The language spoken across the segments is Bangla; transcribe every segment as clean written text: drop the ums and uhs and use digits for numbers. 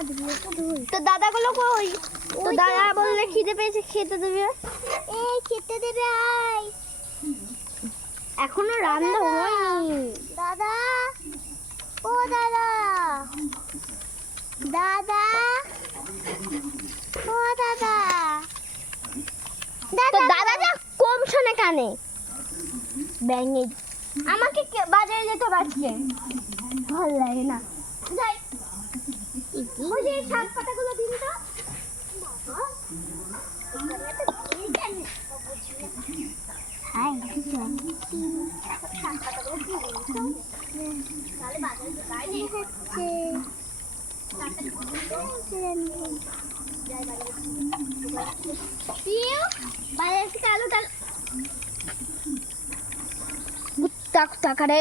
তো দাদাগুলো কই? তো দাদা বললে খিদে পেয়েছে, খেতে দেবে। এই খেতে দেবে আয়। এখনো রান্না হয়নি। দাদা, ও দাদা, দাদা, ও দাদা, তো দাদা যা কম শোনে কানে। ব্যাঙে আমাকে বাজারে যেতে পারছে, ভালো লাগে না। যাই, ওই যে শাক পাতাগুলো দিন তো। হাই বাজার থেকে আলু টাল টাকারে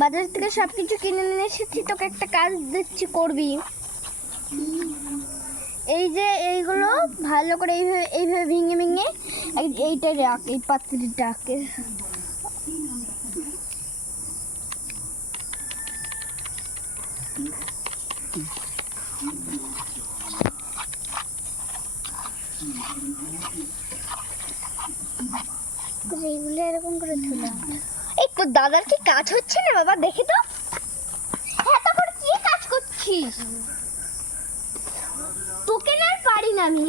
বাজার থেকে সবকিছু কিনে নিয়ে এসেছি, তোকে একটা কাজ দিচ্ছি, করবি। এই যে এইগুলো ভালো করে এইভাবে এইভাবে ভেঙে ভেঙে এইটা রাখ, এই পাত্রটাকে। এইগুলো এরকম করে তুলা। এই তো দাদার কি কাজ হচ্ছে না বাবা, দেখি তো। হ্যাঁ, তখন কি কাজ করছিস? তোকে না আর পারি না আমি।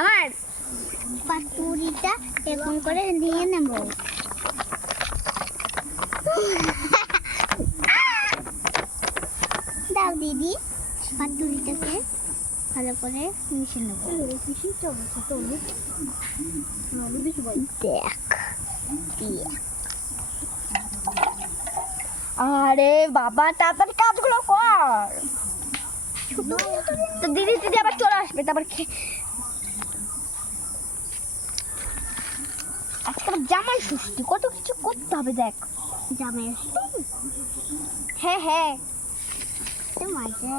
আমার পাতুরিটা এরকম করে দিয়ে নেব। দাও দিদি, পাতুরিটাকে ভালো করে মিশিয়ে নেব। দেখ, আরে বাবা তাড়াতাড়ি কাজগুলো কর। তো দিদি দিদি আবার চলে আসবে, তারপর আজকাল জামাই ষষ্ঠী, কত কিছু করতে হবে। দেখ, জামাই আসছে, হ্যাঁ হ্যাঁ, তো মজা।